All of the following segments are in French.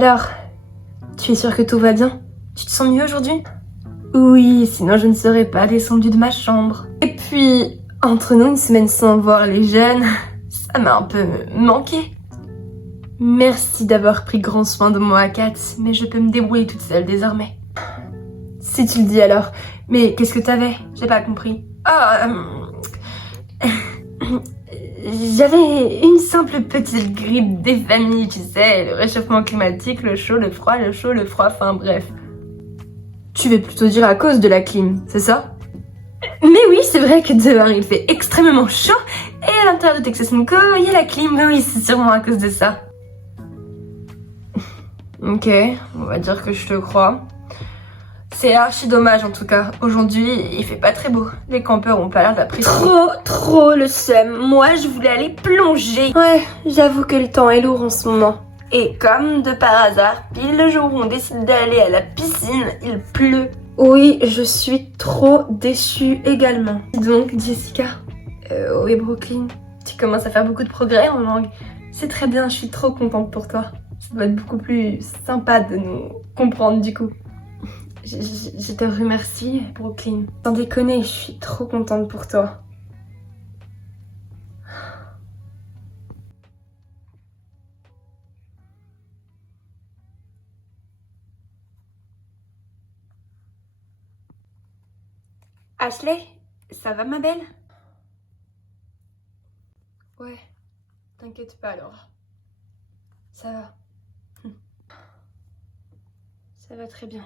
Alors, tu es sûre que tout va bien? Tu te sens mieux aujourd'hui? Oui, sinon je ne serais pas descendue de ma chambre. Et puis, entre nous, une semaine sans voir les jeunes, ça m'a un peu manqué. Merci d'avoir pris grand soin de moi, Kat, mais je peux me débrouiller toute seule désormais. Si tu le dis alors. Mais qu'est-ce que t'avais? J'ai pas compris. J'avais une simple petite grippe des familles, tu sais, le réchauffement climatique, le chaud, le froid, le chaud, le froid, enfin bref. Tu veux plutôt dire à cause de la clim, c'est ça? Mais oui, c'est vrai que dehors il fait extrêmement chaud et à l'intérieur de Texas Co, il y a la clim, oui, c'est sûrement à cause de ça. Ok, on va dire que je te crois. C'est archi dommage en tout cas. Aujourd'hui, il fait pas très beau. Les campeurs ont pas l'air d'apprécier. Trop le seum. Moi, je voulais aller plonger. Ouais, j'avoue que le temps est lourd en ce moment. Et comme de par hasard, pile le jour où on décide d'aller à la piscine, il pleut. Oui, je suis trop déçue également. Donc, Jessica. Oui, Brooklyn. Tu commences à faire beaucoup de progrès en langue. C'est très bien, je suis trop contente pour toi. Ça doit être beaucoup plus sympa de nous comprendre du coup. Je te remercie, Brooklyn. Sans déconner, je suis trop contente pour toi. Ashley, ça va ma belle? Ouais, t'inquiète pas alors. Ça va. Ça va très bien.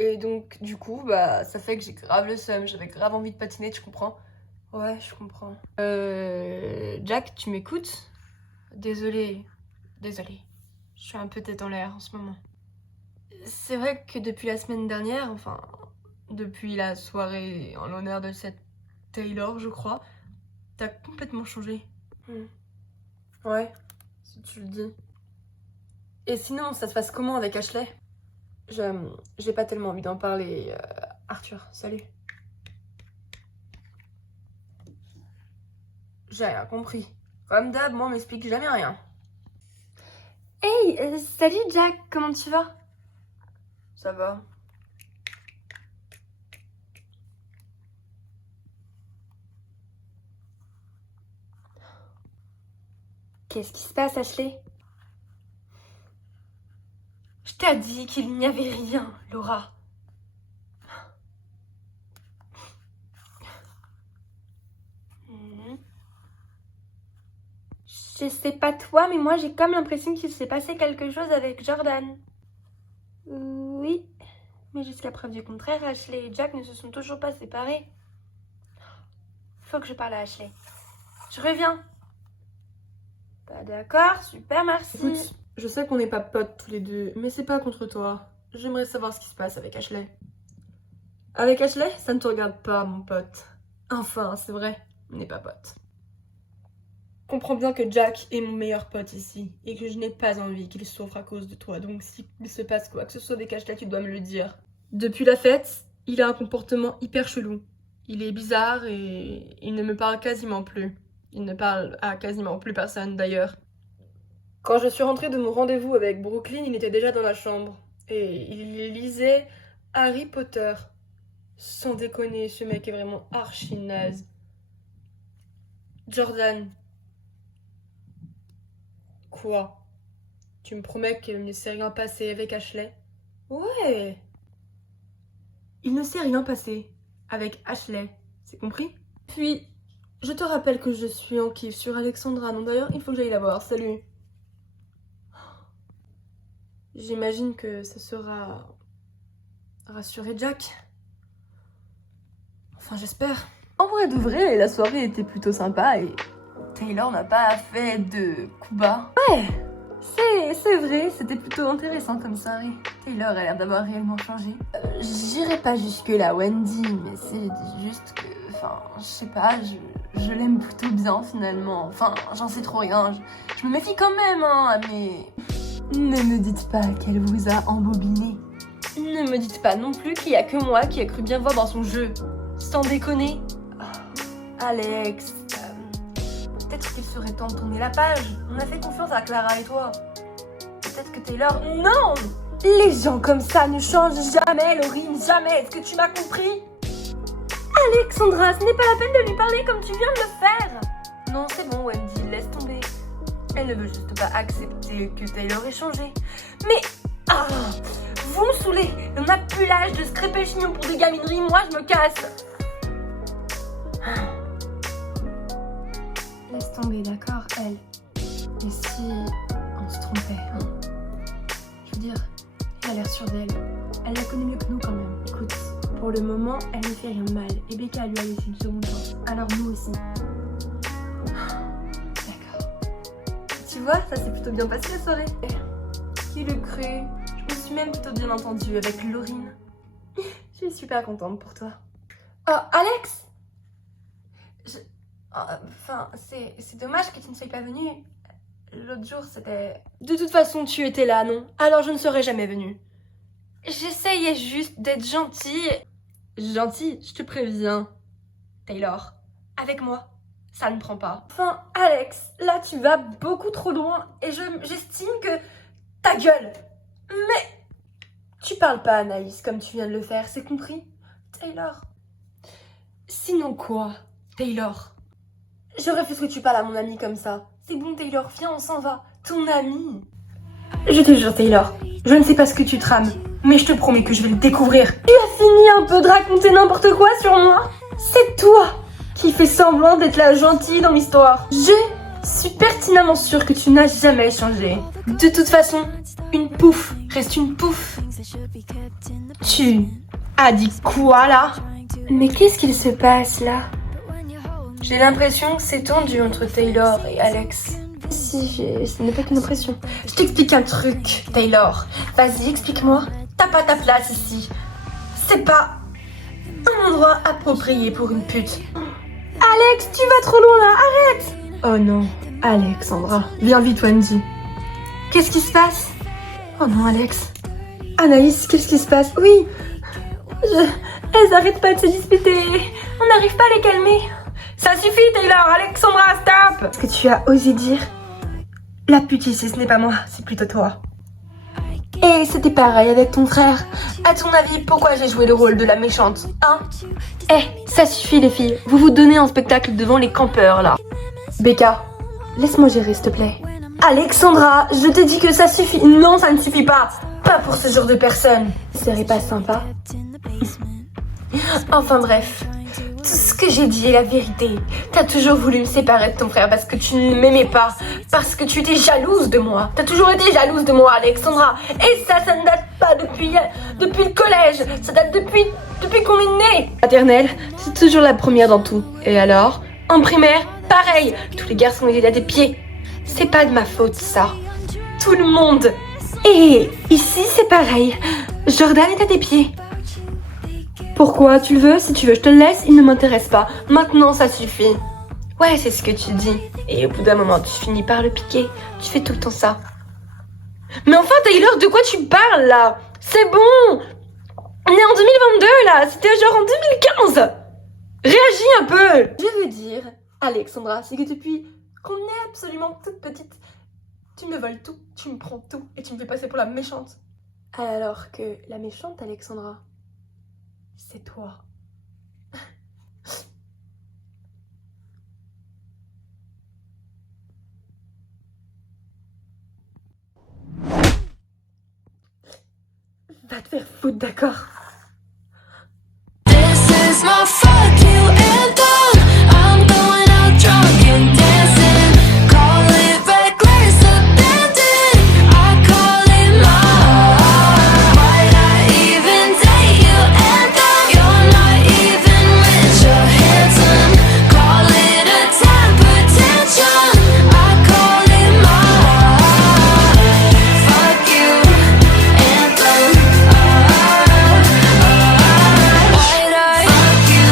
Et donc, du coup, bah, ça fait que j'ai grave le seum. J'avais grave envie de patiner, tu comprends? Ouais, je comprends. Jack, tu m'écoutes? Désolée. Je suis un peu tête en l'air en ce moment. C'est vrai que depuis la semaine dernière, enfin, depuis la soirée en l'honneur de cette Taylor, je crois, t'as complètement changé. Ouais, si tu le dis. Et sinon, ça se passe comment avec Ashley? J'ai pas tellement envie d'en parler. Arthur, salut. J'ai rien compris. Comme d'hab, moi on m'explique jamais rien. Hey, salut Jack, comment tu vas? Ça va. Qu'est-ce qui se passe, Ashley? Je t'ai dit qu'il n'y avait rien, Laura. Je sais pas toi, mais moi j'ai comme l'impression qu'il s'est passé quelque chose avec Jordan. Oui, mais jusqu'à preuve du contraire, Ashley et Jack ne se sont toujours pas séparés. Faut que je parle à Ashley. Je reviens. Pas d'accord, super, merci. Écoute, je sais qu'on n'est pas potes tous les deux, mais c'est pas contre toi. J'aimerais savoir ce qui se passe avec Ashley. Avec Ashley, ça ne te regarde pas, mon pote. Enfin, c'est vrai, on n'est pas potes. Comprends bien que Jack est mon meilleur pote ici, et que je n'ai pas envie qu'il souffre à cause de toi, donc s'il se passe quoi que ce soit avec Ashley, tu dois me le dire. Depuis la fête, il a un comportement hyper chelou. Il est bizarre et il ne me parle quasiment plus. Il ne parle à quasiment plus personne d'ailleurs. Quand je suis rentrée de mon rendez-vous avec Brooklyn, il était déjà dans la chambre. Et il lisait Harry Potter. Sans déconner, ce mec est vraiment archi naze. Jordan. Quoi? Tu me promets qu'il ne s'est rien passé avec Ashley? Ouais. Il ne s'est rien passé avec Ashley, c'est compris? Puis, je te rappelle que je suis en kiff sur Alexandra, donc d'ailleurs, il faut que j'aille la voir. Salut. J'imagine que ça sera rassurer Jack. Enfin, j'espère. En vrai de vrai, la soirée était plutôt sympa et Taylor n'a pas fait de coups bas. Ouais, c'est vrai, c'était plutôt intéressant comme soirée. Taylor a l'air d'avoir réellement changé. J'irai pas jusque là, Wendy, mais c'est juste que, enfin, je sais pas, je l'aime plutôt bien finalement. Enfin, j'en sais trop rien. Je me méfie quand même, hein, mais ne me dites pas qu'elle vous a embobiné. Ne me dites pas non plus qu'il y a que moi qui ai cru bien voir dans son jeu. Sans déconner. Oh, Alex, peut-être qu'il serait temps de tourner la page. On a fait confiance à Clara et toi. Peut-être que Taylor... Non! Les gens comme ça ne changent jamais, Laurine, jamais. Est-ce que tu m'as compris? Alexandra, ce n'est pas la peine de lui parler comme tu viens de le faire. Non, c'est bon, Wendy, laisse tomber. Elle ne veut juste pas accepter que Taylor ait changé. Mais... Ah, vous me saoulez. On n'a plus l'âge de se crêper le chignon pour des gamineries. Moi, je me casse. Laisse tomber, d'accord, elle. Et si on se trompait, hein? Je veux dire, elle a l'air sûre d'elle. Elle la connaît mieux que nous quand même. Écoute, pour le moment, elle ne fait rien de mal. Et Becca lui a laissé une seconde chance. Alors nous aussi. D'accord. Tu vois, ça s'est plutôt bien passé la soirée. Qui le crut? Je me suis même plutôt bien entendue avec Laurine. Je suis super contente pour toi. Oh, Alex! Enfin, c'est dommage que tu ne sois pas venue. L'autre jour, c'était... De toute façon, tu étais là, non? Alors je ne serais jamais venue. J'essayais juste d'être gentille. Gentille, je te préviens. Taylor, avec moi, ça ne prend pas. Enfin, Alex, là tu vas beaucoup trop loin et j'estime que... Ta gueule! Mais... Tu parles pas, Anaïs, comme tu viens de le faire, c'est compris? Taylor. Sinon quoi, Taylor? Je refuse que tu parles à mon ami comme ça. C'est bon, Taylor, viens, on s'en va. Ton ami. Je te jure, Taylor, je ne sais pas ce que tu trames, mais je te promets que je vais le découvrir. Tu as fini un peu de raconter n'importe quoi sur moi? C'est toi qui fais semblant d'être la gentille dans l'histoire. Je suis pertinemment sûre que tu n'as jamais changé. De toute façon, une pouffe reste une pouffe. Tu as dit quoi là? Mais qu'est-ce qu'il se passe là? J'ai l'impression que c'est tendu entre Taylor et Alex. Si, ce n'est pas qu'une impression. Je t'explique un truc, Taylor. Vas-y, explique-moi. T'as pas ta place ici. C'est pas un endroit approprié pour une pute. Alex, tu vas trop loin là, arrête! Oh non, Alexandra. Viens vite, Wendy. Qu'est-ce qui se passe? Oh non, Alex. Anaïs, qu'est-ce qui se passe? Oui. Elles arrêtent pas de se disputer. On n'arrive pas à les calmer. Ça suffit, Taylor! Alexandra, stop! Ce que tu as osé dire? La pute ici, ce n'est pas moi, c'est plutôt toi. Et c'était pareil avec ton frère. À ton avis, pourquoi j'ai joué le rôle de la méchante, hein? Eh, ça suffit les filles. Vous vous donnez un spectacle devant les campeurs, là. Becca, laisse-moi gérer, s'il te plaît. Alexandra, je te dis que ça suffit. Non, ça ne suffit pas. Pas pour ce genre de personne. Ce serait pas sympa. Enfin bref. Tout ce que j'ai dit est la vérité. T'as toujours voulu me séparer de ton frère parce que tu ne m'aimais pas. Parce que tu étais jalouse de moi. T'as toujours été jalouse de moi, Alexandra. Et ça ne date pas depuis le collège. Ça date depuis qu'on est né. Maternelle, c'est toujours la première dans tout. Et alors? En primaire, pareil. Tous les garçons étaient à tes pieds. C'est pas de ma faute, ça. Tout le monde. Et ici, c'est pareil. Jordan est à tes pieds. Pourquoi? Tu le veux? Si tu veux, je te le laisse, il ne m'intéresse pas. Maintenant, ça suffit. Ouais, c'est ce que tu dis. Et au bout d'un moment, tu finis par le piquer. Tu fais tout le temps ça. Mais enfin, Taylor, de quoi tu parles, là? C'est bon! On est en 2022, là! C'était genre en 2015! Réagis un peu! Je veux dire, Alexandra, c'est que depuis qu'on est absolument toute petite, tu me voles tout, tu me prends tout, et tu me fais passer pour la méchante. Alors que la méchante, Alexandra, c'est toi. Va te faire foutre, d'accord? This is my fuck you anthem. I'm going out drunk and dancing. Call it reckless abandon. I call it mine. Why'd I even date you anthem? You're not even rich or handsome. Call it a temper tantrum. I call it mine. Fuck you anthem. Why'd I fuck you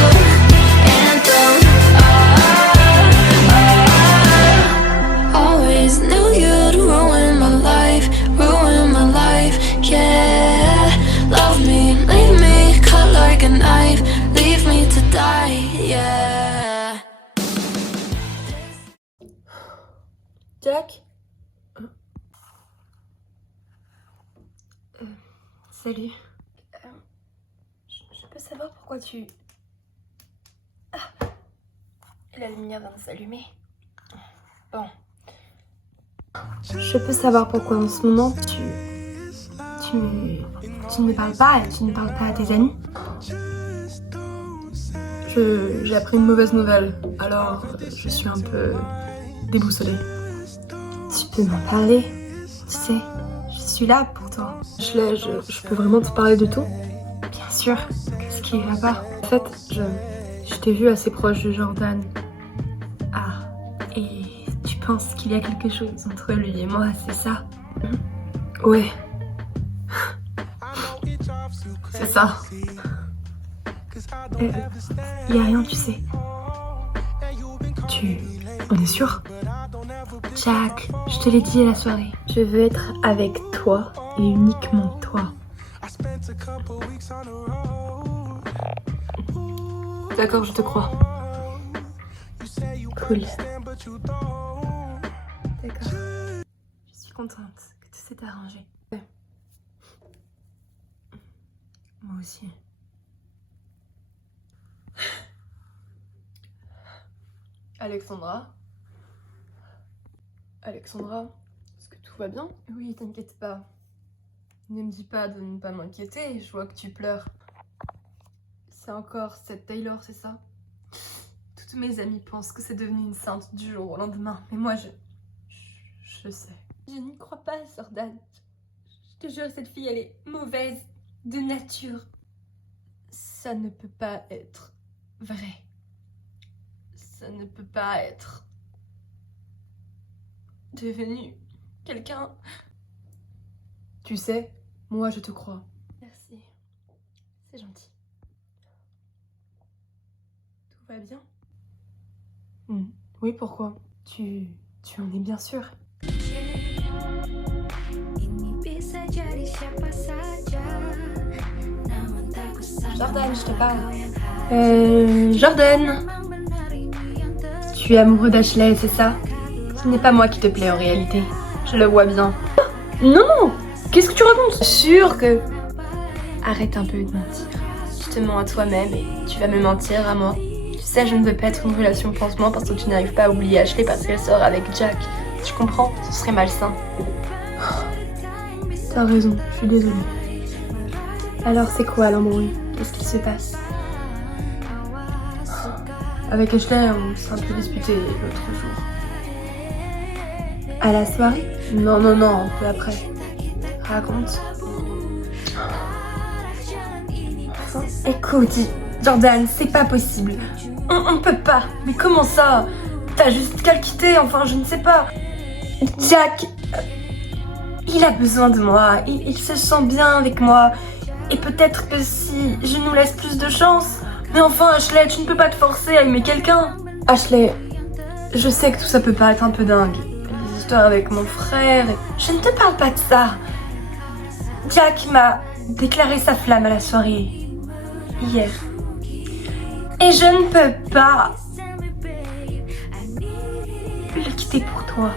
Salut. Je peux savoir pourquoi tu... Ah, la lumière vient de s'allumer. Bon. Je peux savoir pourquoi en ce moment tu ne me parles pas et tu ne parles pas à tes amis? J'ai appris une mauvaise nouvelle, alors je suis un peu déboussolée. Tu peux m'en parler? Tu sais, je suis là pour toi. Ashley, je peux vraiment te parler de tout? Bien sûr. Qu'est-ce qui va pas? En fait, je t'ai vu assez proche de Jordan. Ah, et tu penses qu'il y a quelque chose entre lui et moi, c'est ça? Ouais. C'est ça. Y a rien, tu sais. On est sûr? Jack, je te l'ai dit à la soirée. Je veux être avec toi et uniquement toi. D'accord, je te crois. Cool. D'accord. Je suis contente que tout s'est arrangé. Moi aussi. Alexandra, est-ce que tout va bien? Oui, t'inquiète pas. Ne me dis pas de ne pas m'inquiéter, je vois que tu pleures. C'est encore cette Taylor, c'est ça? Toutes mes amies pensent que c'est devenu une sainte du jour au lendemain, mais moi je sais. Je n'y crois pas, Jordan. Je te jure, cette fille, elle est mauvaise de nature. Ça ne peut pas être vrai. Ça ne peut pas être devenu quelqu'un. Tu sais, moi je te crois. Merci. C'est gentil. Tout va bien? Oui, pourquoi? Tu en es bien sûre? Jordan, je te parle. Jordan! Tu es amoureux d'Ashley, c'est ça? Ce n'est pas moi qui te plais en réalité. Je le vois bien. Non! Qu'est-ce que tu racontes? Sûr que... Arrête un peu de mentir. Tu te mens à toi-même et tu vas me mentir à moi. Tu sais, je ne veux pas être une relation pansement parce que tu n'arrives pas à oublier Ashley parce qu'elle sort avec Jack. Tu comprends? Ce serait malsain. T'as raison, je suis désolée. Alors c'est quoi l'embrouille? Qu'est-ce qui se passe? Avec Ashley, on s'est un peu disputé l'autre jour. À la soirée? Non, un peu après. Raconte. Écoute, Jordan, c'est pas possible. On peut pas. Mais comment ça? T'as juste qu'à le quitter, enfin je ne sais pas. Jack, il a besoin de moi. Il se sent bien avec moi. Et peut-être que si je nous laisse plus de chance. Mais enfin Ashley, tu ne peux pas te forcer à aimer quelqu'un. Ashley, je sais que tout ça peut paraître un peu dingue. Les histoires avec mon frère et... Je ne te parle pas de ça. Jack m'a déclaré sa flamme à la soirée. Hier. Et je ne peux pas le quitter pour toi.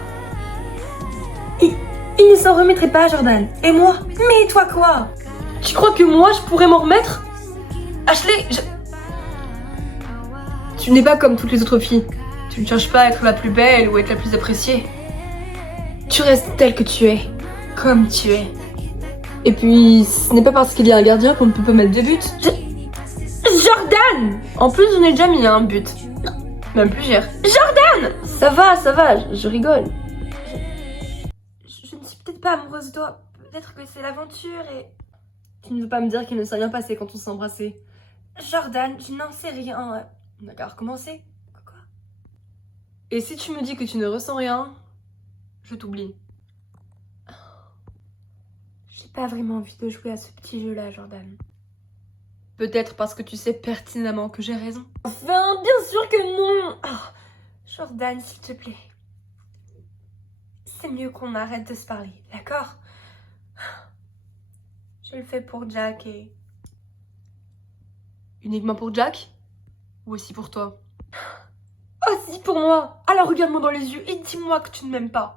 Il ne s'en remettrait pas, Jordan. Et moi? Mais toi quoi? Tu crois que moi je pourrais m'en remettre? Ashley, tu n'es pas comme toutes les autres filles. Tu ne cherches pas à être la plus belle ou être la plus appréciée. Tu restes telle que tu es, comme tu es. Et puis, ce n'est pas parce qu'il y a un gardien qu'on ne peut pas mettre de but. Jordan! En plus, j'en ai déjà mis un but. Même plusieurs. Jordan! Ça va, je rigole. Je ne suis peut-être pas amoureuse de toi. Peut-être que c'est l'aventure et... Tu ne veux pas me dire qu'il ne s'est rien passé quand on s'est embrassé? Jordan, je n'en sais rien. On a qu'à recommencer. Quoi? Et si tu me dis que tu ne ressens rien, je t'oublie. J'ai pas vraiment envie de jouer à ce petit jeu-là, Jordan. Peut-être parce que tu sais pertinemment que j'ai raison. Enfin, bien sûr que non! Oh, Jordan, s'il te plaît. C'est mieux qu'on arrête de se parler, d'accord? Je le fais pour Jack et... Uniquement pour Jack? Ou aussi pour toi? Aussi pour moi! Alors regarde-moi dans les yeux et dis-moi que tu ne m'aimes pas.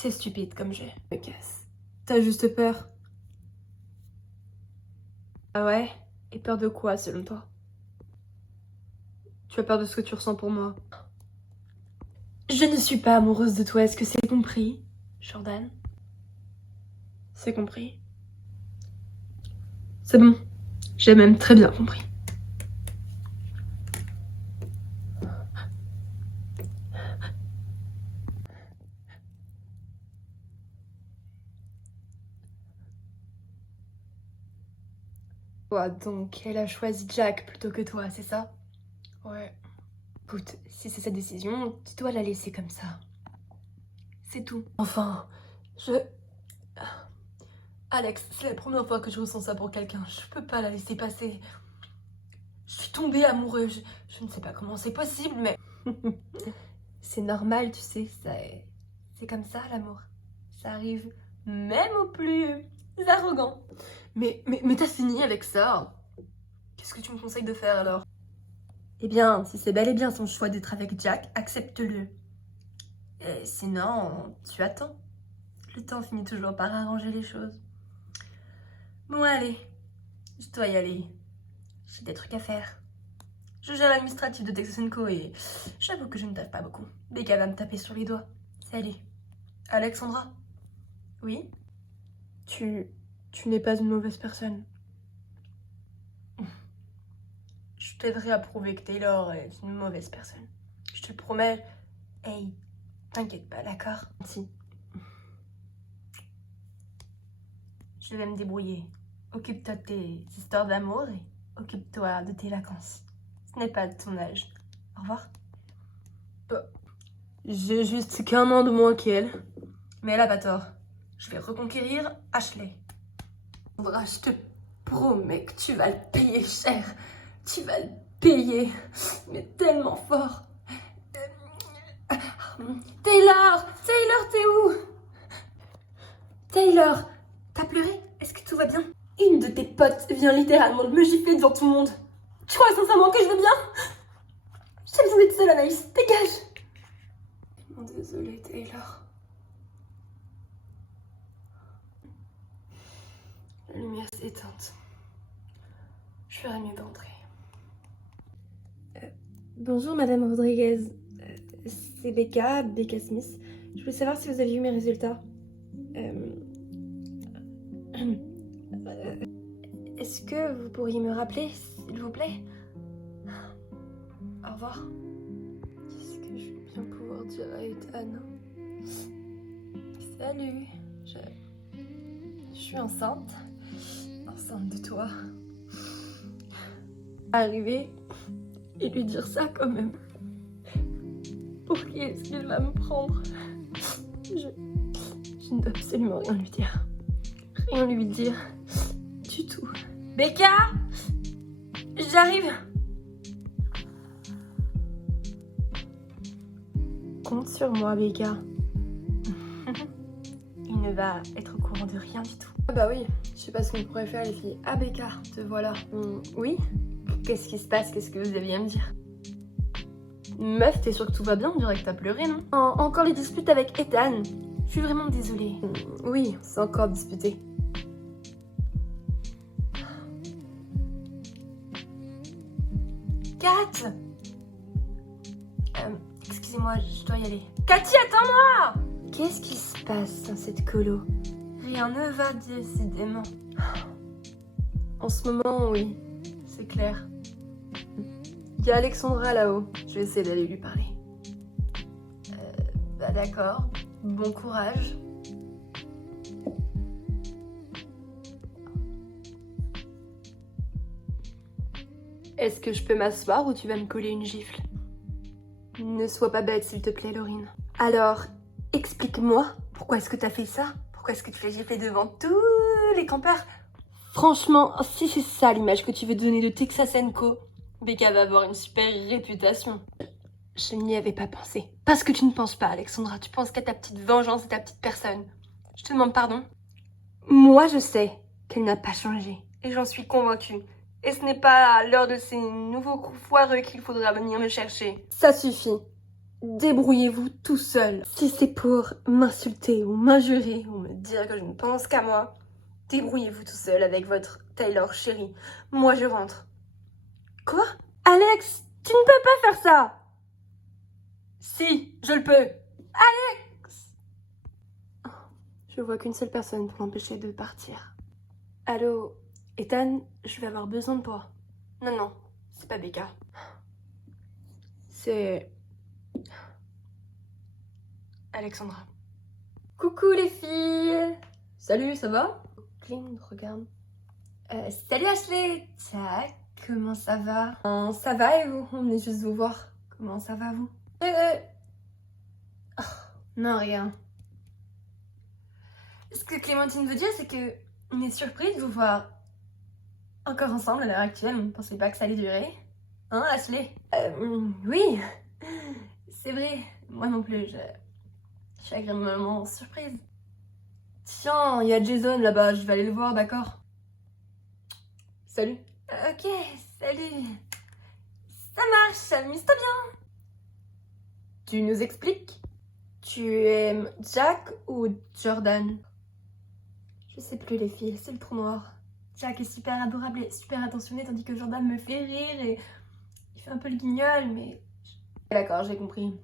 C'est stupide comme jeu. Me casse. T'as juste peur. Ah ouais? Et peur de quoi selon toi? Tu as peur de ce que tu ressens pour moi? Je ne suis pas amoureuse de toi, est-ce que c'est compris, Jordan? C'est compris? C'est bon, j'ai même très bien compris. Quoi, donc elle a choisi Jack plutôt que toi, c'est ça? Ouais. Écoute, si c'est sa décision, tu dois la laisser comme ça. C'est tout. Enfin, Alex, c'est la première fois que je ressens ça pour quelqu'un. Je peux pas la laisser passer. Je suis tombée amoureuse. Je ne sais pas comment c'est possible, mais... c'est normal, tu sais, c'est comme ça l'amour. Ça arrive même aux plus arrogants. Mais t'as fini avec ça. Qu'est-ce que tu me conseilles de faire alors? Eh bien, si c'est bel et bien son choix d'être avec Jack, accepte-le. Et sinon, tu attends. Le temps finit toujours par arranger les choses. Bon, allez, je dois y aller. J'ai des trucs à faire. Je gère l'administratif de Texas & Co et j'avoue que je ne taffe pas beaucoup. Becca va me taper sur les doigts. Salut. Alexandra? Oui? Tu n'es pas une mauvaise personne. Je t'aiderai à prouver que Taylor est une mauvaise personne. Je te le promets. Hey, t'inquiète pas, d'accord? Si. Je vais me débrouiller. Occupe-toi de tes histoires d'amour et occupe-toi de tes vacances. Ce n'est pas de ton âge. Au revoir. J'ai juste qu'un an de moins qu'elle. Mais elle a pas tort. Je vais reconquérir Ashley. Sandra, je te promets que tu vas le payer cher. Tu vas le payer. Mais tellement fort. Taylor! Taylor, t'es où? Taylor! T'as pleuré? Est-ce que tout va bien? Une de tes potes vient littéralement de me gifler devant tout le monde. Tu crois sincèrement que je veux bien? J'ai besoin d'être seule, Anaïs. Dégage! Oh, désolée, Taylor. La lumière s'est éteinte. Je ferais mieux d'entrer. Bonjour, Madame Rodriguez. C'est Becca Smith. Je voulais savoir si vous aviez eu mes résultats. Est-ce que vous pourriez me rappeler, s'il vous plaît? Au revoir. Qu'est-ce que je vais bien pouvoir dire à Ethan? Salut. Je suis enceinte. Enceinte de toi. Arriver et lui dire ça quand même. Pour qui est-ce qu'il va me prendre? Je ne dois absolument rien lui dire. Rien lui dire. Du tout. Becca! J'arrive! Compte sur moi, Becca. Il ne va être au courant de rien du tout. Ah bah oui, je sais pas ce qu'on pourrait faire les filles. Ah Becca, te voilà. Oui? Qu'est-ce qui se passe? Qu'est-ce que vous aviez à me dire? Meuf, t'es sûre que tout va bien? On dirait que t'as pleuré, non? Encore les disputes avec Ethan. Je suis vraiment désolée. Oui, c'est encore disputé. Kat! Excusez-moi, je dois y aller. Cathy, attends-moi! Qu'est-ce qui se passe dans cette colo? Rien ne va décidément. En ce moment, oui, c'est clair. Il y a Alexandra là-haut. Je vais essayer d'aller lui parler. Bah d'accord. Bon courage. Est-ce que je peux m'asseoir ou tu vas me coller une gifle? Ne sois pas bête, s'il te plaît, Laurine. Alors, explique-moi, pourquoi est-ce que t'as fait ça? Pourquoi est-ce que tu l'as giflé devant tous les campeurs? Franchement, si c'est ça l'image que tu veux donner de Texas & Co, Becca va avoir une super réputation. Je n'y avais pas pensé. Parce que tu ne penses pas, Alexandra. Tu penses qu'à ta petite vengeance et ta petite personne. Je te demande pardon. Moi, je sais qu'elle n'a pas changé. Et j'en suis convaincue. Et ce n'est pas à l'heure de ces nouveaux coups foireux qu'il faudra venir me chercher. Ça suffit. Débrouillez-vous tout seul. Si c'est pour m'insulter ou m'injurer ou me dire que je ne pense qu'à moi, débrouillez-vous tout seul avec votre Taylor chérie. Moi je rentre. Quoi? Alex, tu ne peux pas faire ça! Si, je le peux. Alex! Oh, je vois qu'une seule personne pour m'empêcher de partir. Allô, Ethan, je vais avoir besoin de toi. Non, non, c'est pas Becca. C'est... Alexandra. Coucou les filles! Salut, ça va? Clint, regarde. Salut Ashley! Tac, comment ça va? Ça va et vous? On venait juste vous voir. Comment ça va vous? Oh, non, rien. Ce que Clémentine veut dire, c'est que on est surpris de vous voir encore ensemble à l'heure actuelle. On ne pensait pas que ça allait durer. Hein, Ashley? Oui. C'est vrai, moi non plus, je suis agréablement surprise. Tiens, il y a Jason là-bas, je vais aller le voir, d'accord? Salut. Ok, salut. Ça marche, amuse-toi bien. Tu nous expliques? Tu aimes Jack ou Jordan? Je sais plus les filles, c'est le trou noir. Jack est super adorable et super attentionné, tandis que Jordan me fait rire et il fait un peu le guignol, mais... D'accord, j'ai compris.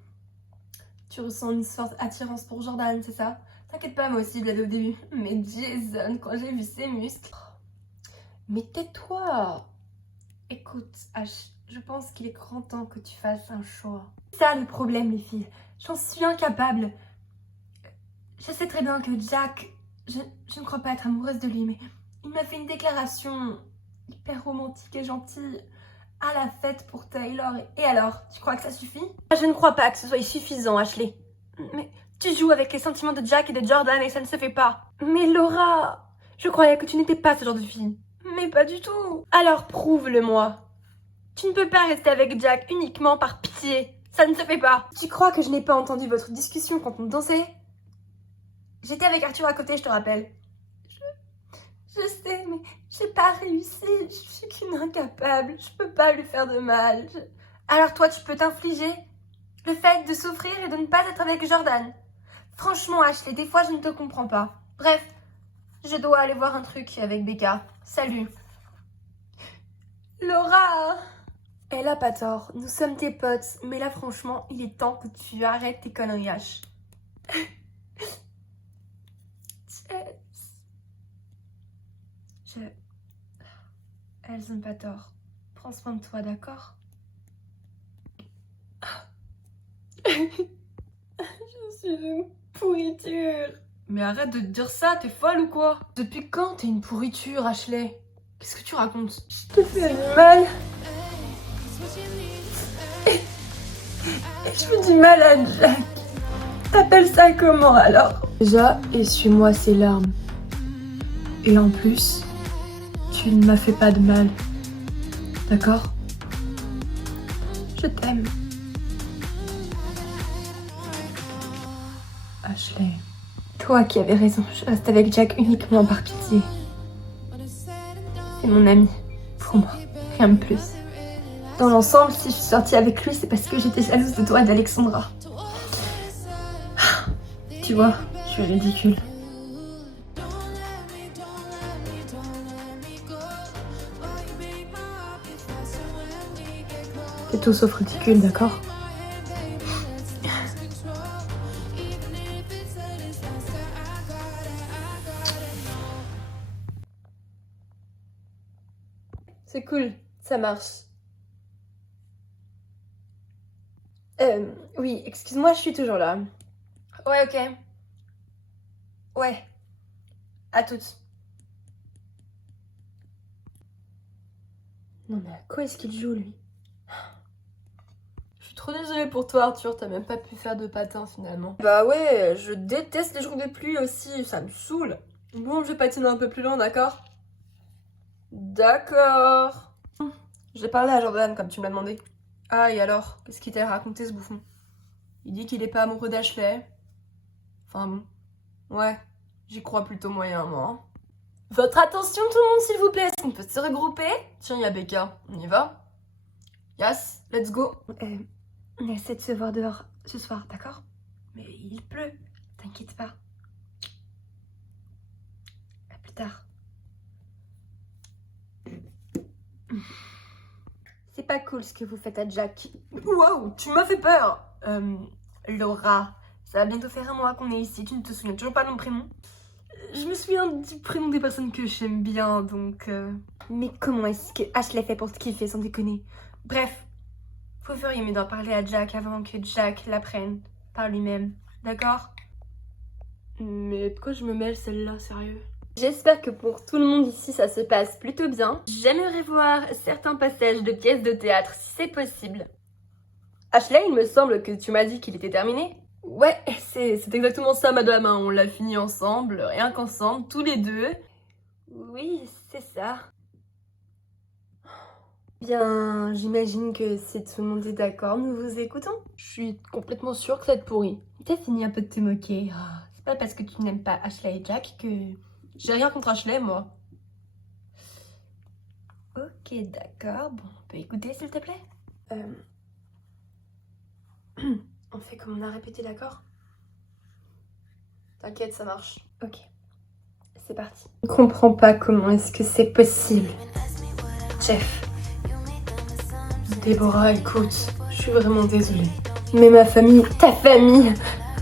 Tu ressens une sorte d'attirance pour Jordan, c'est ça? T'inquiète pas, moi aussi, je l'avais au début. Mais Jason, quand j'ai vu ses muscles... Mais tais-toi! Écoute, H, je pense qu'il est grand temps que tu fasses un choix. C'est ça le problème, les filles. J'en suis incapable. Je sais très bien que Jack... Je ne crois pas être amoureuse de lui, mais il m'a fait une déclaration hyper romantique et gentille à la fête pour Taylor. Et alors, tu crois que ça suffit? Je ne crois pas que ce soit suffisant, Ashley. Mais tu joues avec les sentiments de Jack et de Jordan et ça ne se fait pas. Mais Laura, je croyais que tu n'étais pas ce genre de fille. Mais pas du tout. Alors prouve-le-moi. Tu ne peux pas rester avec Jack uniquement par pitié. Ça ne se fait pas. Tu crois que je n'ai pas entendu votre discussion quand on dansait? J'étais avec Arthur à côté, je te rappelle. Je sais, mais j'ai pas réussi. Je suis qu'une incapable. Je peux pas lui faire de mal. Alors toi, tu peux t'infliger le fait de souffrir et de ne pas être avec Jordan. Franchement, Ashley, des fois, je ne te comprends pas. Bref, je dois aller voir un truc avec Becca. Salut. Laura! Elle a pas tort. Nous sommes tes potes. Mais là, franchement, il est temps que tu arrêtes tes conneries, H. Elles ont pas tort. Prends soin de toi, d'accord? Je suis une pourriture. Mais arrête de te dire ça, t'es folle ou quoi? Depuis quand t'es une pourriture, Ashley? Qu'est-ce que tu racontes? Je te fais du mal. Et je fais du mal à Jack. T'appelles ça comment alors? Déjà, essuie-moi ces larmes. Et en plus, tu ne m'as fait pas de mal. D'accord? Je t'aime. Ashley. Toi qui avais raison, je reste avec Jack uniquement par pitié. C'est mon ami, pour moi, rien de plus. Dans l'ensemble, si je suis sortie avec lui, c'est parce que j'étais jalouse de toi et d'Alexandra. Tu vois, je suis ridicule. T'es tout sauf ridicule, d'accord? C'est cool, ça marche. Oui, excuse-moi, je suis toujours là. Ouais, ok. Ouais. À toutes. Non mais à quoi est-ce qu'il joue, lui? Je suis trop désolée pour toi, Arthur, t'as même pas pu faire de patin finalement. Bah ouais, je déteste les jours de pluie aussi, ça me saoule. Bon, je vais patiner un peu plus loin, d'accord? D'accord. J'ai parlé à Jordan comme tu me l'as demandé. Ah, et alors? Qu'est-ce qu'il t'a raconté ce bouffon? Il dit qu'il est pas amoureux d'Ashley. Enfin bon. Ouais, j'y crois plutôt moyen, moi. Votre attention tout le monde s'il vous plaît, est-ce qu'on peut se regrouper? Tiens, il y a Becca, on y va? Yes, let's go. On essaie de se voir dehors ce soir, d'accord? Mais il pleut, t'inquiète pas. À plus tard. C'est pas cool ce que vous faites à Jack. Waouh, tu m'as fait peur. Laura, ça va bientôt faire un mois qu'on est ici, tu ne te souviens toujours pas de mon prénom? Je me souviens du prénom des personnes que j'aime bien, donc... Mais comment est-ce que Ashley fait pour te kiffer sans déconner? Bref, vous feriez mieux d'en parler à Jack avant que Jack l'apprenne par lui-même, d'accord? Mais pourquoi je me mêle celle-là, sérieux? J'espère que pour tout le monde ici ça se passe plutôt bien. J'aimerais voir certains passages de pièces de théâtre si c'est possible. Ashley, il me semble que tu m'as dit qu'il était terminé. Ouais, c'est exactement ça, madame, hein. On l'a fini ensemble, rien qu'ensemble, tous les deux. Oui, c'est ça. Bien, j'imagine que si tout le monde est d'accord, nous vous écoutons. Je suis complètement sûre que ça va être pourri. T'as fini un peu de te moquer. C'est pas parce que tu n'aimes pas Ashley et Jack que... J'ai rien contre Ashley, moi. Ok, d'accord. Bon, on peut écouter, s'il te plaît? On fait comme on a répété, d'accord? T'inquiète, ça marche. Ok, c'est parti. Je comprends pas comment est-ce que c'est possible. Jeff. Déborah, écoute, je suis vraiment désolée. Mais ma famille, ta famille,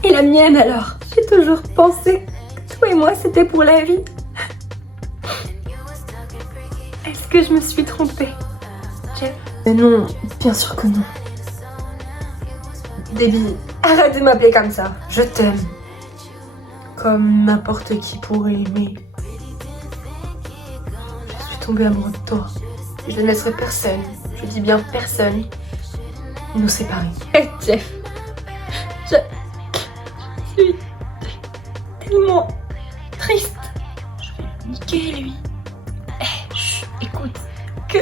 et la mienne alors. J'ai toujours pensé que toi et moi c'était pour la vie. Est-ce que je me suis trompée, Jeff? Mais non, bien sûr que non. Debbie, arrête de m'appeler comme ça. Je t'aime. Comme n'importe qui pourrait aimer. Je suis tombée amoureuse de toi. Je ne laisserai personne, je dis bien personne, nous séparer. Hey Jeff, je suis tellement triste. Je vais le niquer lui. Hey, chut, écoute, que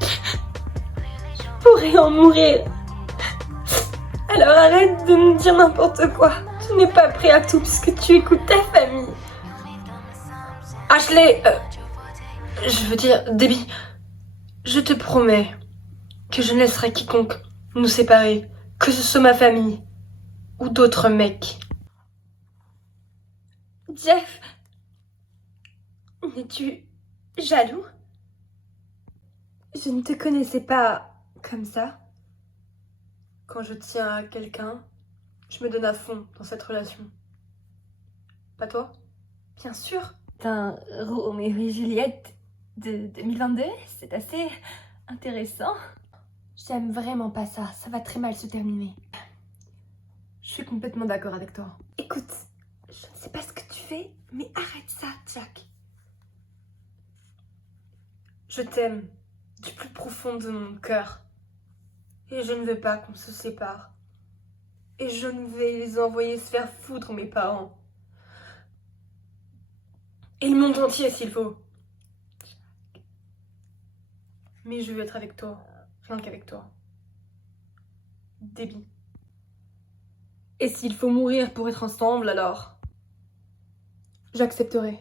je pourrais en mourir. Alors arrête de me dire n'importe quoi. Tu n'es pas prêt à tout puisque tu écoutes ta famille. Ashley, je veux dire, Debbie, je te promets que je ne laisserai quiconque nous séparer, que ce soit ma famille ou d'autres mecs. Jeff, es-tu jaloux? Je ne te connaissais pas comme ça. Quand je tiens à quelqu'un, je me donne à fond dans cette relation. Pas toi? Bien sûr. Un Roméo et Juliette de 2022, c'est assez intéressant. J'aime vraiment pas ça, ça va très mal se terminer. Je suis complètement d'accord avec toi. Écoute, je ne sais pas ce que tu fais, mais arrête ça, Jack. Je t'aime du plus profond de mon cœur. Et je ne veux pas qu'on se sépare. Et je ne vais les envoyer se faire foutre, mes parents. Et le monde entier, s'il faut. Mais je veux être avec toi. Rien qu'avec toi. Debbie. Et s'il faut mourir pour être ensemble, alors j'accepterai.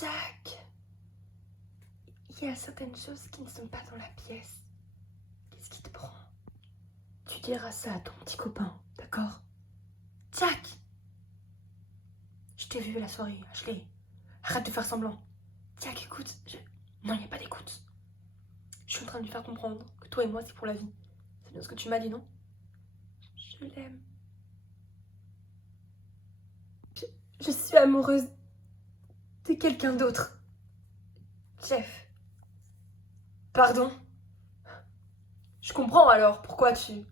Jack, il y a certaines choses qui ne sont pas dans la pièce. Qu'est-ce qui te prend? Tu diras ça à ton petit copain, d'accord? Jack! Je t'ai vu à la soirée, Ashley. Arrête de faire semblant. Jack, écoute, Non, il n'y a pas d'écoute. Je suis en train de lui faire comprendre que toi et moi, c'est pour la vie. C'est bien ce que tu m'as dit, non? Je l'aime. Je suis amoureuse de quelqu'un d'autre. Jeff. Pardon? Je comprends alors pourquoi tu...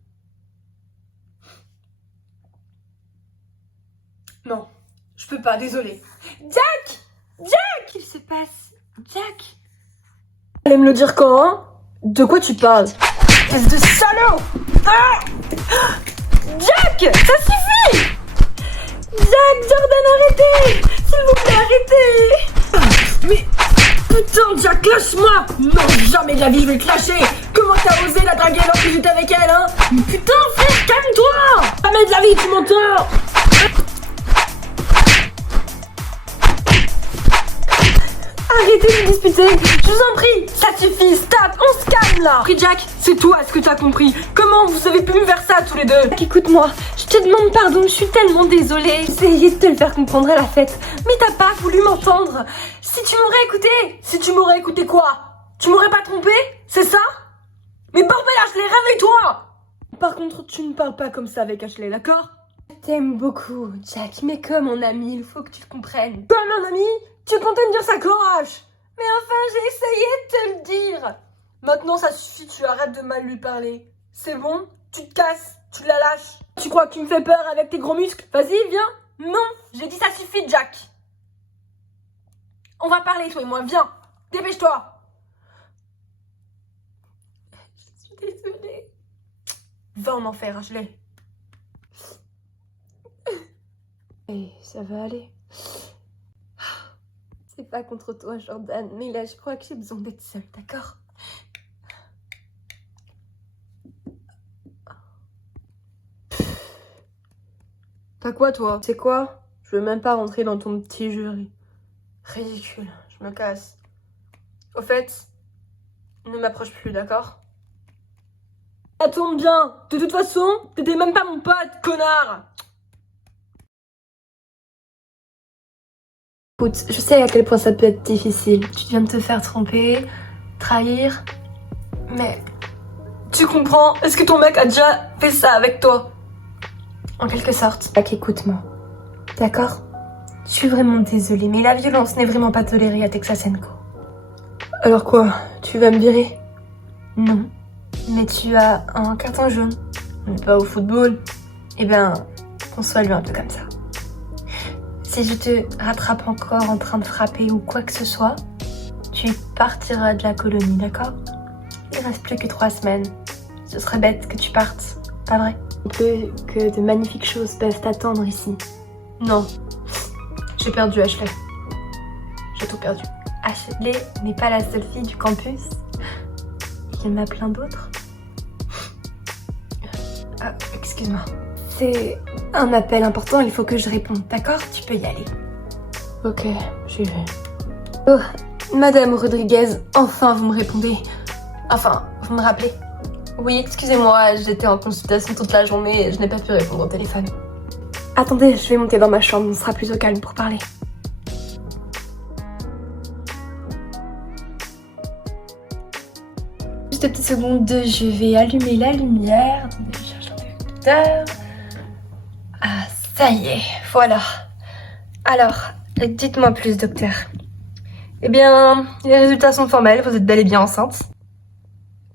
Non, je peux pas, désolée. Jack! Jack! Qu'est-ce qui se passe? Jack! Allez me le dire quand, hein? De quoi tu parles? Espèce de salaud! Ah! Jack! Ça suffit! Jack, Jordan, arrêtez! S'il vous plaît, arrêtez! Mais... Putain, Jack, lâche-moi! Non, jamais de la vie, je vais te lâcher! Comment t'as osé la draguer alors que j'étais avec elle, hein? Mais putain, frère, calme-toi! Jamais de la vie, tu m'entends? Arrêtez de disputer, je vous en prie. Ça suffit, stop, on se calme là. Après Jack, c'est toi, est-ce que t'as compris? Comment vous avez pu me faire ça tous les deux? Jack, écoute-moi, je te demande pardon, je suis tellement désolée. J'ai essayé de te le faire comprendre à la fête, mais t'as pas voulu m'entendre. Si tu m'aurais écouté. Si tu m'aurais écouté quoi? Tu m'aurais pas trompé? C'est ça? Mais bordel, Ashley, réveille-toi! Par contre, tu ne parles pas comme ça avec Ashley, d'accord? Je t'aime beaucoup, Jack, mais comme un ami, il faut que tu le comprennes. Comme un ami? Tu comptais me dire ça quand, Ash? Mais enfin, j'ai essayé de te le dire. Maintenant, ça suffit, tu arrêtes de mal lui parler. C'est bon? Tu te casses, tu la lâches. Tu crois que tu me fais peur avec tes gros muscles? Vas-y, viens. Non, j'ai dit ça suffit, Jack. On va parler, toi et moi, viens. Dépêche-toi. Je suis désolée. Va en enfer, Ashley. Et ça va aller. C'est pas contre toi, Jordan, mais là, je crois que j'ai besoin d'être seule, d'accord? T'as quoi, toi? C'est quoi? Je veux même pas rentrer dans ton petit jeu. Ridicule, je me casse. Au fait, ne m'approche plus, d'accord? Ça tombe bien. De toute façon, t'étais même pas mon pote, connard. Écoute, je sais à quel point ça peut être difficile. Tu viens de te faire tromper, trahir, mais Tu comprends? Est-ce que ton mec a déjà fait ça avec toi? en quelque sorte. Jack, écoute-moi, d'accord? Je suis vraiment désolée, mais la violence n'est vraiment pas tolérée à Texas & Co. Alors quoi? Tu vas me virer? Non, mais tu as un carton jaune. Mais pas au football. Eh bien, conçois-le un peu comme ça. Si je te rattrape encore en train de frapper ou quoi que ce soit, tu partiras de la colonie, d'accord? Il reste plus que 3 semaines. Ce serait bête que tu partes, pas vrai? Que de magnifiques choses peuvent t'attendre ici. Non. J'ai perdu Ashley. J'ai tout perdu. Ashley n'est pas la seule fille du campus. Il y en a plein d'autres. Ah, excuse-moi. C'est un appel important, il faut que je réponde, d'accord? Tu peux y aller. Ok, j'y vais. Oh, Madame Rodriguez, enfin vous me répondez. Enfin, vous me rappelez? Oui, excusez-moi, j'étais en consultation toute la journée et je n'ai pas pu répondre au téléphone. Attendez, je vais monter dans ma chambre, on sera plus au calme pour parler. Juste une petite seconde, je vais allumer la lumière. Attendez, je cherche un interrupteur. Ah, ça y est, voilà. Alors, dites-moi plus, docteur. Eh bien, les résultats sont formels, vous êtes bel et bien enceinte.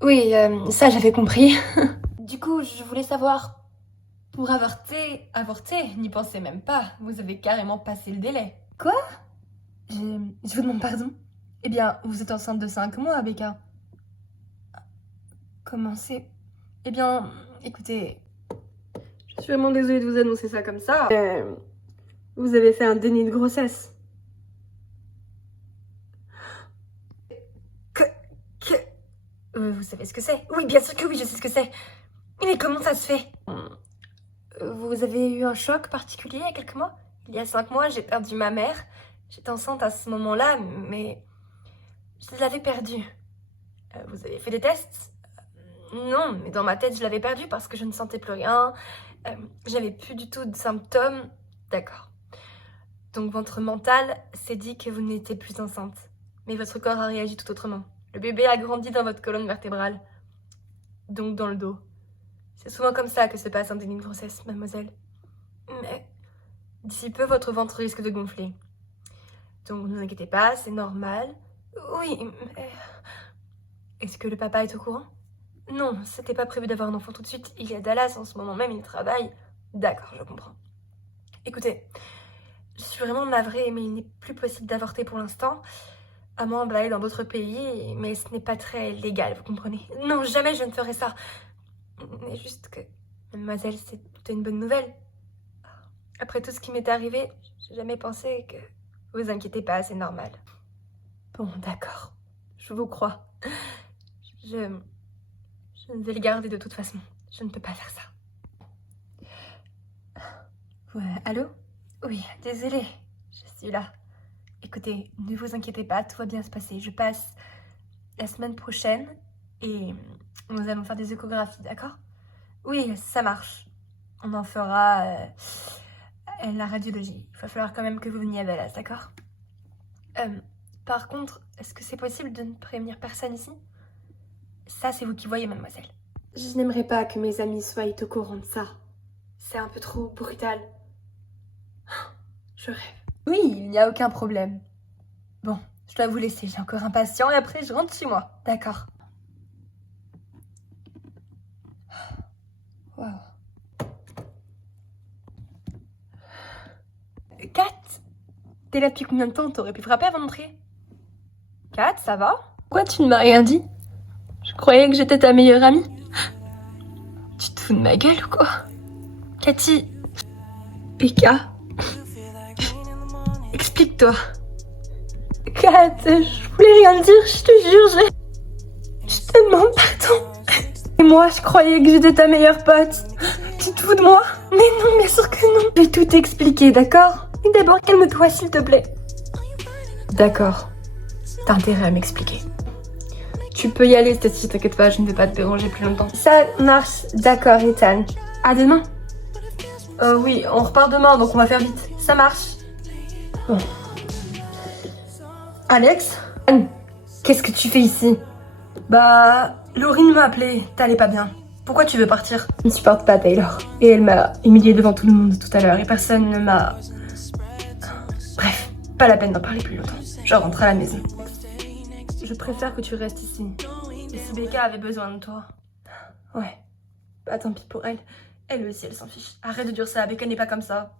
Oui, ça j'avais compris. Du coup, je voulais savoir... Pour avorter, n'y pensez même pas, vous avez carrément passé le délai. Quoi? Je vous demande pardon. Eh bien, vous êtes enceinte de 5 mois, Becca. Comment c'est? Eh bien, écoutez, je suis vraiment désolée de vous annoncer ça comme ça. Vous avez fait un déni de grossesse. Vous savez ce que c'est? Oui, bien sûr que oui, je sais ce que c'est. Mais comment ça se fait? Vous avez eu un choc particulier il y a quelques mois? Il y a 5 mois, j'ai perdu ma mère. J'étais enceinte à ce moment-là, mais je l'avais perdue. Vous avez fait des tests? Non, mais dans ma tête, je l'avais perdue parce que je ne sentais plus rien. J'avais plus du tout de symptômes. D'accord. Donc votre mental s'est dit que vous n'étiez plus enceinte. Mais votre corps a réagi tout autrement. Le bébé a grandi dans votre colonne vertébrale. Donc dans le dos. C'est souvent comme ça que se passe un déni de grossesse, mademoiselle. Mais d'ici peu, votre ventre risque de gonfler. Donc ne vous inquiétez pas, c'est normal. Oui, mais... Est-ce que le papa est au courant? Non, c'était pas prévu d'avoir un enfant tout de suite. Il est à Dallas en ce moment même, il travaille. D'accord, je comprends. Écoutez, je suis vraiment navrée, mais il n'est plus possible d'avorter pour l'instant. À moins d'aller dans d'autres pays, mais ce n'est pas très légal, vous comprenez? Non, jamais je ne ferai ça. Mais juste que, mademoiselle, c'était une bonne nouvelle. Après tout ce qui m'est arrivé, j'ai jamais pensé que... Vous inquiétez pas, c'est normal. Bon, d'accord. Je vous crois. Je ne vais le garder de toute façon. Je ne peux pas faire ça. Ouais, allô? Oui, désolée. Je suis là. Écoutez, ne vous inquiétez pas, tout va bien se passer. Je passe la semaine prochaine et nous allons faire des échographies, d'accord? Oui, ça marche. On en fera la radiologie. Il va falloir quand même que vous veniez à Dallas, d'accord? Par contre, est-ce que c'est possible de ne prévenir personne ici? Ça, c'est vous qui voyez, mademoiselle. Je n'aimerais pas que mes amis soient au courant de ça. C'est un peu trop brutal. Je rêve. Oui, il n'y a aucun problème. Bon, je dois vous laisser, j'ai encore un patient et après je rentre chez moi. D'accord. Wow. Kat, t'es là depuis combien de temps? T'aurais pu frapper avant d'entrer. Kat, ça va? Pourquoi tu ne m'as rien dit? Je croyais que j'étais ta meilleure amie. Tu te fous de ma gueule ou quoi? Cathy. Pika. Explique-toi. Kat, je voulais rien dire, je te jure, je te demande pardon. Et moi, je croyais que j'étais ta meilleure pote. Tu te fous de moi? Mais non, bien sûr que non. Je vais tout t'expliquer, d'accord? Mais d'abord, calme-toi, s'il te plaît. D'accord. T'as intérêt à m'expliquer. Tu peux y aller, Stacy, t'inquiète pas, je ne vais pas te déranger plus longtemps. Ça marche, d'accord, Ethan. À demain. Oui, on repart demain, donc on va faire vite. Ça marche. Bon. Alex? Anne, qu'est-ce que tu fais ici? Bah, Laurine m'a appelé, t'allais pas bien. Pourquoi tu veux partir? Je ne supporte pas Taylor. Et elle m'a humiliée devant tout le monde tout à l'heure et personne ne m'a... Bref, pas la peine d'en parler plus longtemps. Je rentre à la maison. Je préfère que tu restes ici. Et si Becca avait besoin de toi? Ouais. Bah tant pis pour elle. Elle aussi, elle s'en fiche. Arrête de dire ça, Becca n'est pas comme ça.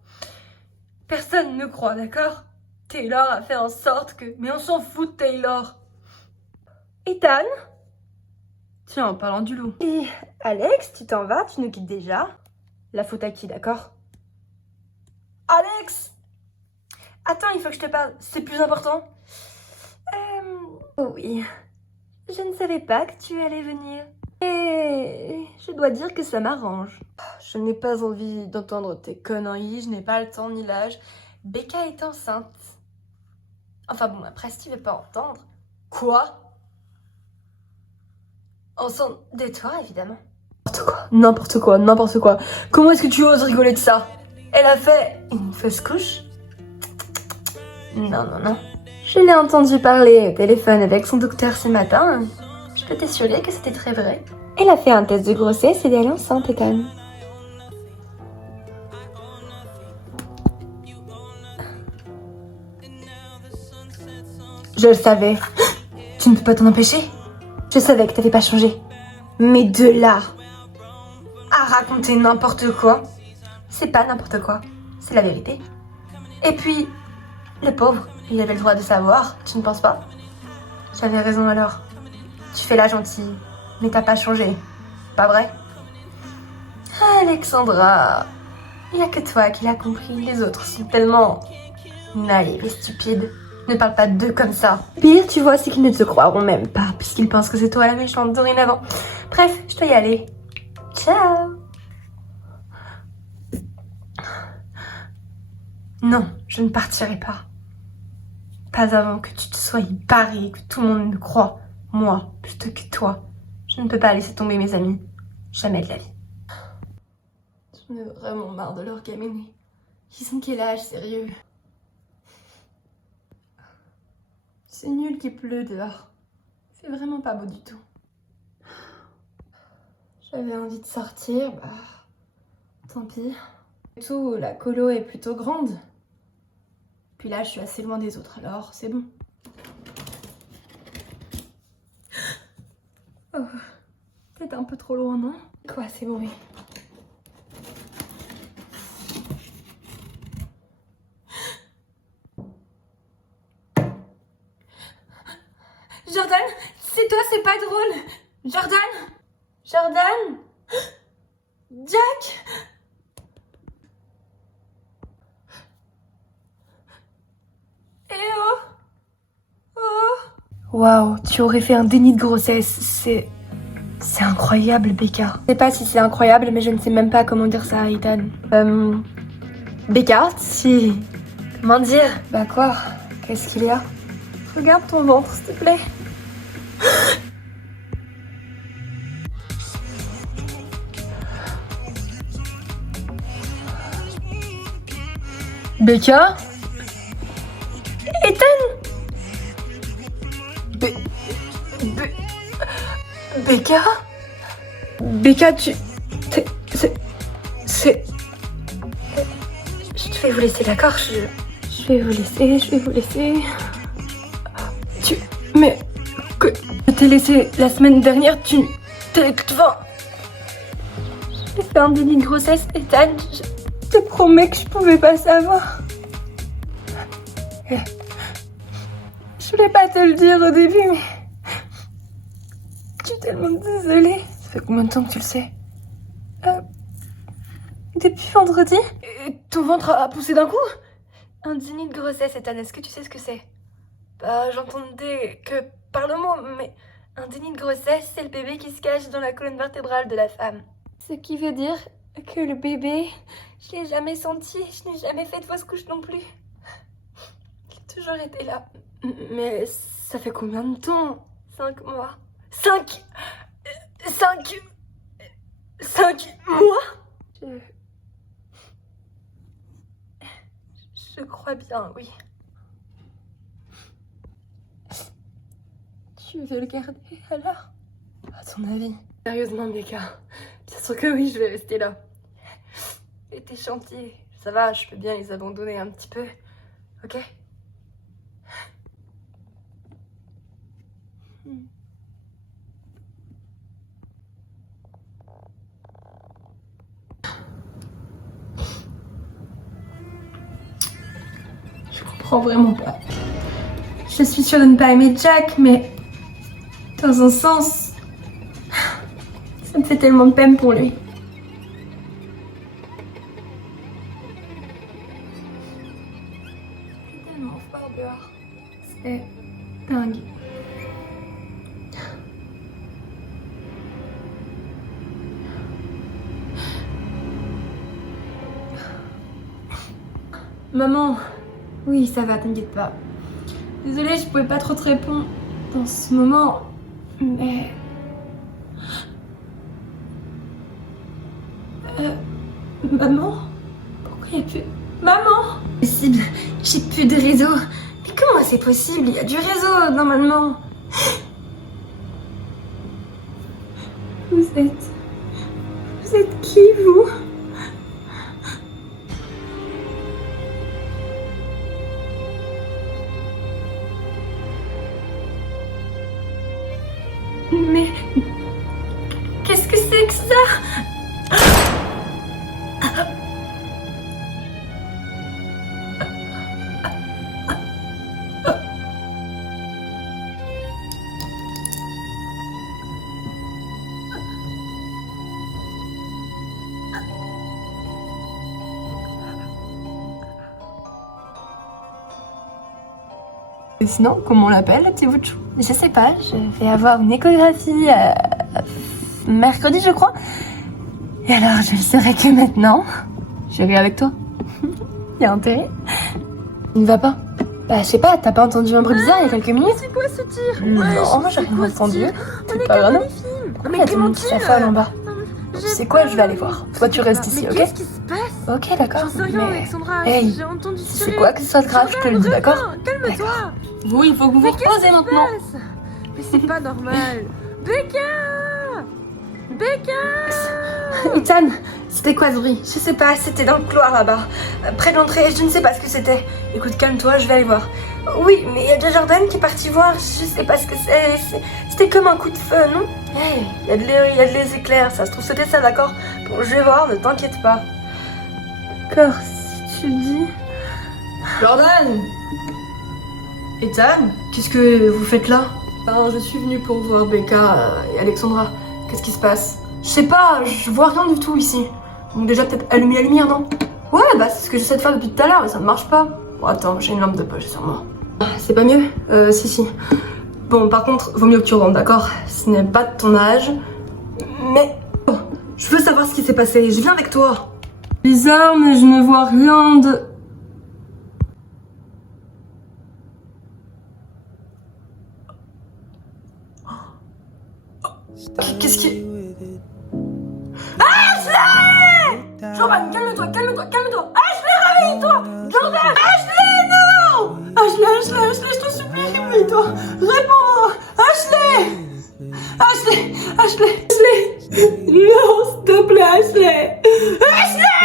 Personne ne croit, d'accord? Taylor a fait en sorte que... Mais on s'en fout de Taylor. Ethan? Tiens, en parlant du loup. Et Alex, tu t'en vas? Tu nous quittes déjà? La faute à qui, d'accord? Alex! Attends, il faut que je te parle. C'est plus important. Oui. Je ne savais pas que tu allais venir. Et je dois dire que ça m'arrange. Je n'ai pas envie d'entendre tes conneries, je n'ai pas le temps ni l'âge. Becca est enceinte. Enfin bon, après, si tu veux pas entendre... Quoi? Enceinte de toi, évidemment. N'importe quoi, n'importe quoi, n'importe quoi. Comment est-ce que tu oses rigoler de ça? Elle a fait une fausse couche? Non, non, non. Je l'ai entendu parler au téléphone avec son docteur ce matin. Je peux t'assurer que c'était très vrai. Elle a fait un test de grossesse et elle est enceinte, Ethan. Je le savais. Tu ne peux pas t'en empêcher. Je savais que t'avais pas changé. Mais de là à raconter n'importe quoi, c'est pas n'importe quoi. C'est la vérité. Et puis, le pauvre, il avait le droit de savoir, tu ne penses pas? J'avais raison alors. Tu fais la gentille, mais t'as pas changé. Pas vrai? Alexandra, il n'y a que toi qui l'as compris. Les autres sont tellement naïfs et stupides. Ne parle pas d'eux comme ça. Pire, tu vois, c'est qu'ils ne te croiront même pas, puisqu'ils pensent que c'est toi la méchante dorénavant. Bref, je dois y aller. Ciao! Non, je ne partirai pas. Pas avant que tu te sois barré et que tout le monde me croit. Moi, plutôt que toi. Je ne peux pas laisser tomber mes amis. Jamais de la vie. J'en ai vraiment marre de leur gaminer. Ils ont quel âge, sérieux? C'est nul qu'il pleut dehors. C'est vraiment pas beau du tout. J'avais envie de sortir, bah... tant pis. Et tout, la colo est plutôt grande. Puis là, je suis assez loin des autres, alors c'est bon. Oh, peut-être un peu trop loin, non? Quoi, c'est bruit? Jordan, c'est toi, c'est pas drôle. Jordan, Jordan, Jack. Eh oh, oh. Waouh, tu aurais fait un déni de grossesse. C'est incroyable, Becca. Je sais pas si c'est incroyable, mais je ne sais même pas comment dire ça à Ethan. Becca, si... Comment dire? Bah quoi? Qu'est-ce qu'il y a? Regarde ton ventre, s'il te plaît. Becca? Ethan! Becca? Becca, c'est... Je vais vous laisser, d'accord? Je vais vous laisser. Mais... Que... Je t'ai laissé la semaine dernière, t'es... Enfin... J'ai fait un déni de grossesse, Ethan. Je te promets que je pouvais pas savoir. Je voulais pas te le dire au début, mais... Je suis tellement désolée. Ça fait combien de temps que tu le sais? Depuis vendredi. Ton ventre a poussé d'un coup? Un déni de grossesse, Ethan, est-ce que tu sais ce que c'est? Bah, j'entendais que par le mot, mais un déni de grossesse, c'est le bébé qui se cache dans la colonne vertébrale de la femme. Ce qui veut dire que le bébé, je l'ai jamais senti, je n'ai jamais fait de fausse couche non plus. Il a toujours été là. Mais ça fait combien de temps? 5 mois. 5 mois? Je crois bien, oui. Tu veux le garder alors? À ton avis? Sérieusement, Becca, bien sûr que oui, je vais rester là. Et tes chantiers, ça va, je peux bien les abandonner un petit peu, ok? Je comprends vraiment pas. Je suis sûre de ne pas aimer Jack, mais dans un sens, ça me fait tellement de peine pour lui. C'est tellement fort dehors. C'est dingue. Maman, oui, ça va, t'inquiète pas. Désolée, je pouvais pas trop te répondre dans ce moment, mais... Maman? Pourquoi il y a plus... Maman? Possible, j'ai plus de réseau. Mais comment c'est possible? Il y a du réseau, normalement. Vous êtes qui, vous? Mais... Qu'est-ce que c'est que ça? Et sinon, comment on l'appelle, le petit bout de chou? Je sais pas, je vais avoir une échographie mercredi, je crois. Et alors, je le saurai que maintenant. J'irai avec toi. Il y a intérêt. Il ne va pas? Bah, je sais pas, t'as pas entendu un bruit bizarre il y a quelques minutes? C'est quoi ce tir? Non, j'ai rien entendu. C'est pas grave. Pourquoi il y a des petits affaires en bas? Tu sais quoi, je vais aller voir. Toi, tu restes ici, ok? Qu'est-ce qui se passe? Ok, d'accord. J'en sais rien, Alexandra. Hey, J'ai entendu si tirer. c'est quoi que ce soit grave, je te le dis, d'accord? Calme-toi. Oui, il faut que vous vous reposez maintenant. Mais c'est pas normal. Becca! Becca! Ethan, c'était quoi ce bruit? Je sais pas, c'était dans le couloir là-bas. Près de l'entrée, je ne sais pas ce que c'était. Écoute, calme-toi, je vais aller voir. Oui, mais il y a déjà Jordan qui est parti voir, je sais pas ce que c'est. C'était comme un coup de feu, non? Hey, il y a de les éclairs, ça se trouve c'était ça, d'accord? Bon, je vais voir, ne t'inquiète pas. D'accord, si tu le dis... Jordan! Ethan, qu'est-ce que vous faites là? Je suis venue pour voir Becca et Alexandra. Qu'est-ce qui se passe? Je sais pas, je vois rien du tout ici. Donc déjà peut-être allumer la lumière, non? Ouais, bah c'est ce que j'essaie de faire depuis tout à l'heure, mais ça ne marche pas. Bon, attends, j'ai une lampe de poche sur moi. C'est pas mieux? Si. Bon, par contre, vaut mieux que tu rentres, d'accord? Ce n'est pas de ton âge. Mais... Oh, je veux savoir ce qui s'est passé, je viens avec toi. Bizarre, mais je ne vois rien de... Qu'est-ce qui... Jordan, calme-toi, calme-toi, calme-toi. Ashley, réveille-toi. Jordan, Ashley, non. Ashley, je te supplie, réveille-toi. Réponds-moi. Ashley. Ashley. Non, s'il te plaît, Ashley. Ashley.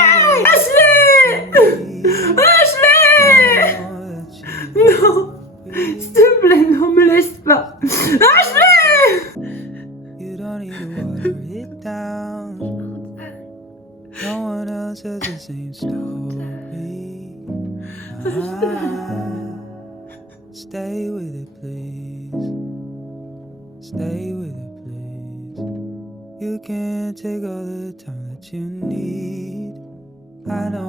Non, s'il te plaît, non, me laisse pas. Ashley. You don't need to water it down. No one else has the same story. Stay with it, please. Stay with it, please. You can't take all the time that you need. I know